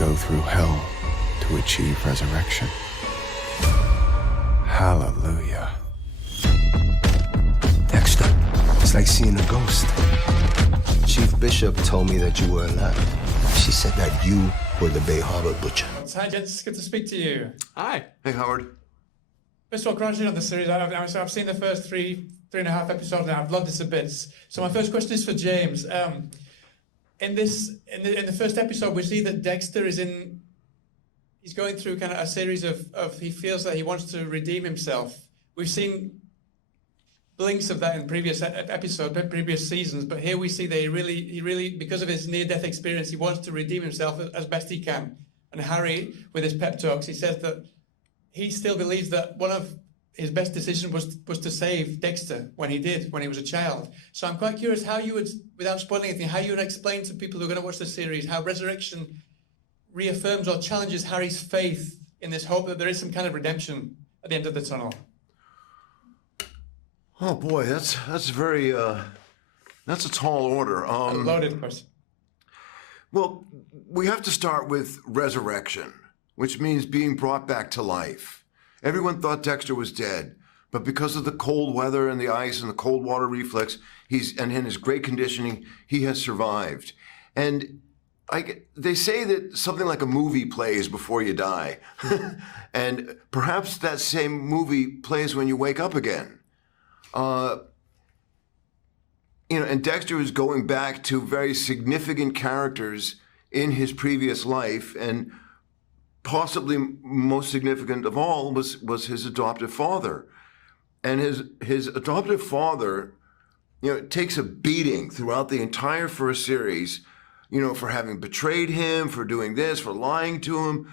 go through hell to achieve resurrection. Hallelujah. Dexter, it's like seeing a ghost. Chief Bishop told me that you were alive. She said that you were the Bay Harbor Butcher. Hi, gents. Good to speak to you. Hi. Hey, Howard. First of all, congratulations on the series. I've seen the first three and a half episodes now. I've loved it to bits. So my first question is for James. In the first episode, we see that Dexter he's going through kind of a series of he feels that he wants to redeem himself. We've seen blinks of that in previous episodes, previous seasons, but here we see that he really, because of his near-death experience, he wants to redeem himself as best he can. And Harry, with his pep talks, he says that he still believes that one of his best decisions was to save Dexter when he was a child. So I'm quite curious how you would, without spoiling anything, how you would explain to people who are going to watch the series how Resurrection reaffirms or challenges Harry's faith in this hope that there is some kind of redemption at the end of the tunnel. Oh boy, that's very that's a tall order. A loaded question. Well, we have to start with resurrection, which means being brought back to life. Everyone thought Dexter was dead, but because of the cold weather and the ice and the cold water reflex, and in his great conditioning, he has survived. And they say that something like a movie plays before you die, and perhaps that same movie plays when you wake up again. And Dexter is going back to very significant characters in his previous life, and possibly most significant of all was his adoptive father. And his adoptive father, takes a beating throughout the entire first series, for having betrayed him, for doing this, for lying to him,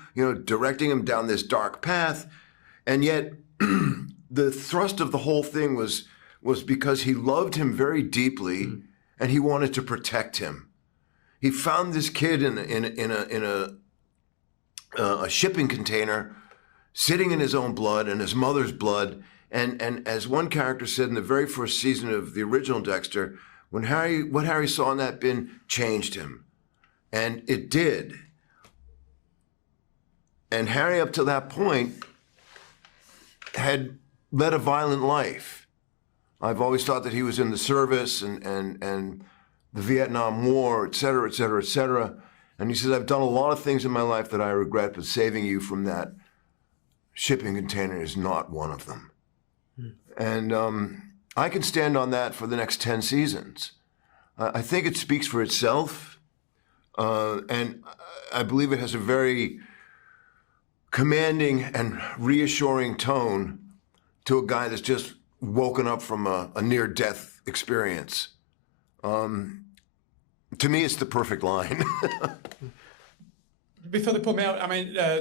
directing him down this dark path. And yet the thrust of the whole thing was because he loved him very deeply, and he wanted to protect him. He found this kid in a shipping container, sitting in his own blood and his mother's blood. And as one character said in the very first season of the original Dexter, what Harry saw in that bin changed him, and it did. And Harry, up to that point, had led a violent life. I've always thought that he was in the service and the Vietnam War, et cetera, et cetera, et cetera. And he says, I've done a lot of things in my life that I regret, but saving you from that shipping container is not one of them. And I can stand on that for the next 10 seasons. I think it speaks for itself. And I believe it has a very commanding and reassuring tone to a guy that's just woken up from a near-death experience. To me, it's the perfect line. Before they put me out,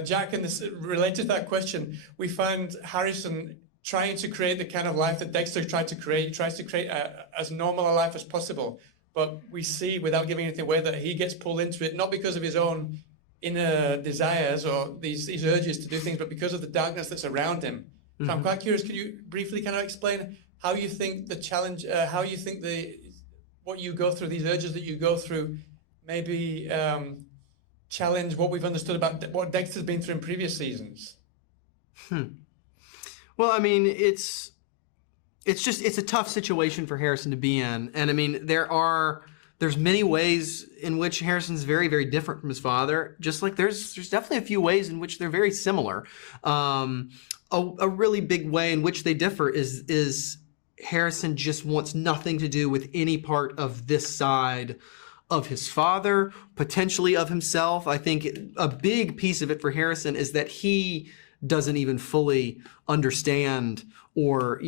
Jack, and this related to that question, we find Harrison trying to create the kind of life that Dexter tried to create. He tries to create as normal a life as possible. But we see, without giving anything away, that he gets pulled into it, not because of his own inner desires or these urges to do things, but because of the darkness that's around him. So I'm quite curious, could you briefly kind of explain how you think the challenge, what you go through, these urges that you go through, maybe challenge what we've understood about what Dexter's been through in previous seasons? Well, it's a tough situation for Harrison to be in. And there's many ways in which Harrison's very, very different from his father, just like there's definitely a few ways in which they're very similar. A really big way in which they differ is Harrison just wants nothing to do with any part of this side of his father, potentially of himself. I think a big piece of it for Harrison is that he doesn't even fully understand or,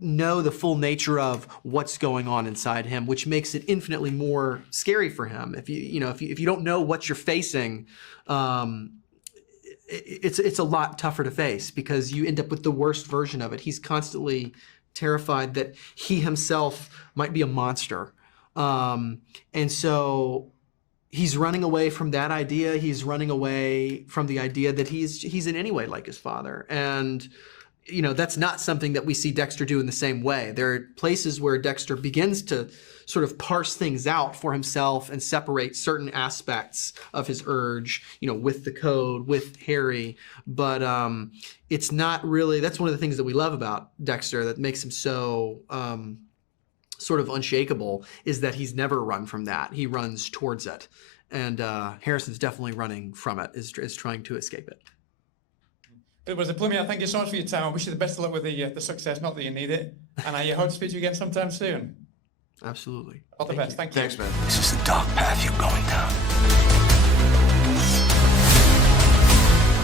know the full nature of what's going on inside him, which makes it infinitely more scary for him. If you don't know what you're facing, it's a lot tougher to face because you end up with the worst version of it. He's constantly terrified that he himself might be a monster. And so he's running away from that idea. He's running away from the idea that he's in any way like his father. And, that's not something that we see Dexter do in the same way. There are places where Dexter begins to sort of parse things out for himself and separate certain aspects of his urge, with the code, with Harry. But it's not really, that's one of the things that we love about Dexter that makes him so sort of unshakable, is that he's never run from that. He runs towards it. And Harrison's definitely running from it, is trying to escape it. It was a pleasure. Thank you so much for your time. I wish you the best of luck with the success. Not that you need it. And I hope to speak to you again sometime soon. Absolutely. All the best. Thank you. Thanks, man. This is the dark path you're going down.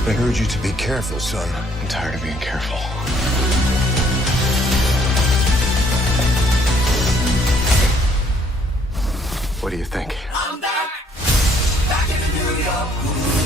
I heard you to be careful, son. I'm tired of being careful. What do you think? I'm back in New York.